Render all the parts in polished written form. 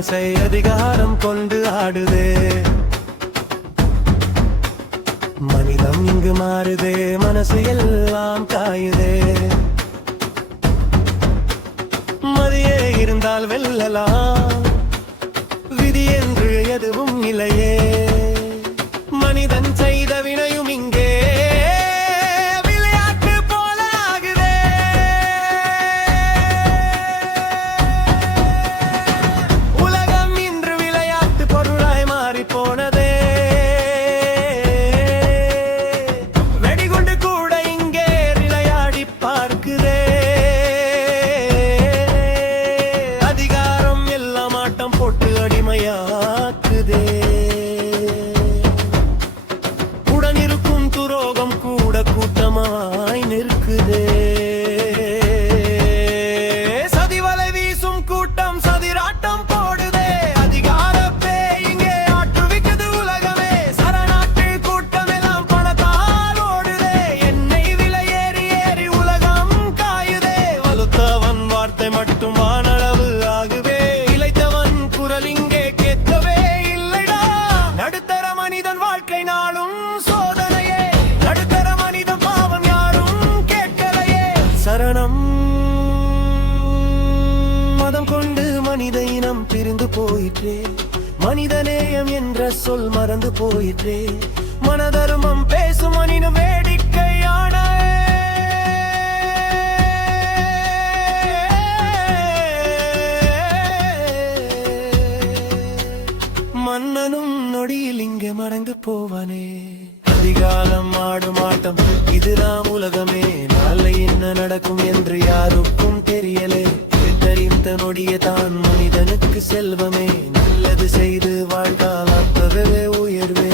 பேராசை அதிகாரம் கொண்டு ஆடுதே. மனிதம் இங்கு மாறுதே, மனசு எல்லாம் காயுதே. மதியே இருந்தால் வெல்லலாம், விதி என்று எதுவும் இல்லையே. மனிதன் செய்த வினையும் இங்கே விளையாட்டு போல ஆகுதே. உலகம் இன்று விளையாட்டு பொருளாய் மாறி போனதே. வெடிகுண்டு கூட இங்கே விளையாடி பார்க்குதே. அதிகாரம் எல்லாம் ஆட்டம் போட்டு அடிமையாக்குதே. துரோகம் கூட கூட்டமாய் நிற்குதே. சதிவலை வீசும் கூட்டம் சதிராட்டம் போடுதே. அதிகாரப்பே இங்கே ஆட்டுவிக்குது உலகமே. சரணாட்டு கூட்டம் எல்லாம் பணத்தால் ஓடுதே. எண்ணெய் விலை ஏறி ஏறி உலகம் காயுதே. வலுத்தவன் வார்த்தை மட்டும் வானளவு ஆகுவே. இளைத்தவன் குரல் இங்கே கேட்கவே இல்லைடா. நடுத்தர மனிதன் வாழ்க்கை நாளும் சரணம். மதம் கொண்டு மனித இனம் பிரிந்து போயிற்றே. மனிதநேயம் என்ற சொல் மறந்து போயிற்றே. மனதர்மம் பேசும் மனித வேடிக்கையான மன்னனும் நொடியில் இங்கே மறைந்து போவானே. அதிகாலம் ஆடும் ஆட்டம் இதுதான் உலகமே. நாளை என்ன நடக்கும் என்று யாருக்கும் தெரியலே. தெரிந்த நொடிய தான் மனிதனுக்கு செல்வமே. நல்லது செய்து வாழ்ந்தால் அப்பவே உயர்வே.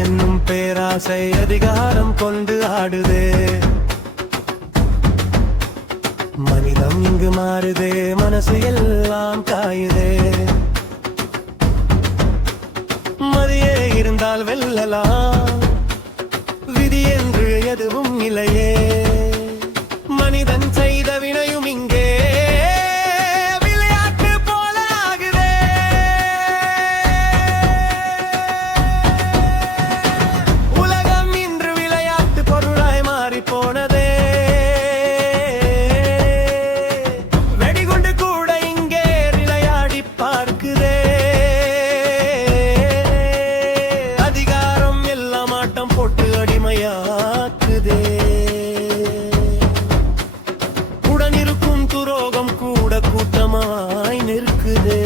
என்னும் பேராசை அதிகாரம் கொண்டு ஆடுதே. மனிதம் இங்கு மாறுதே, மனசு எல்லாம் காயுதே. மதியே இருந்தால் வெல்லலாம், விதி என்று எதுவும் இல்லையே. மனிதன் செய்த வினையும் இங்கே விளையாட்டு போல ஆகுதே. உலகம் இன்று விளையாட்டு பொருளாய் மாறி போனதே. வெடிகுண்டு கூட இங்கே விளையாடி பார்க்குதே. அதிகாரம் எல்லாம் ஆட்டம் போட்டு அடிமையாக்குதே. உடனிருக்கும் துரோகம் கூட கூட்டமாய் நிற்குதே.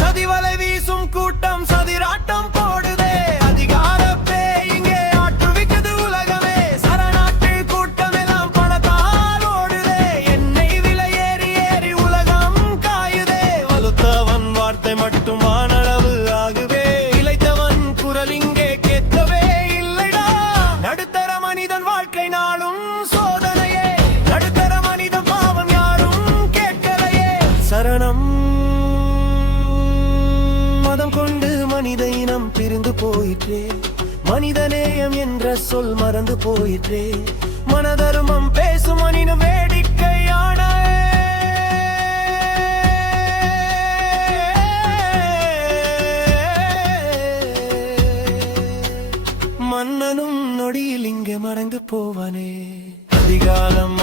சதிவலை வீசும் கூட்டம் சதிராட்டம் போடுதே. அதிகாரப்பே இங்கே ஆட்டுவிக்குது உலகமே. சரணாட்டு கூட்டம் எல்லாம் பணத்தால் ஓடுதே. எண்ணெய் விலை ஏறி ஏறி உலகம் காயுதே. வலுத்தவன் வார்த்தை மட்டும் வானளவு ஆகுவே. இளைத்தவன் குரல் இங்கே கேட்கவே இல்லைடா. நடுத்தர மனிதன் வாழ்க்கை நாளும் சோதனையே. நடுத்தர மனிதன் பாவம் யாரும் கேட்கலையே. சரணம். மதம் கொண்டு மனித இனம் பிரிந்து போயிற்றே. மனிதநேயம் என்ற சொல் மறந்து போயிற்றே. மனதர்மம் பேசும் மனித வேடிக்கையான போவனே அதிகாலம்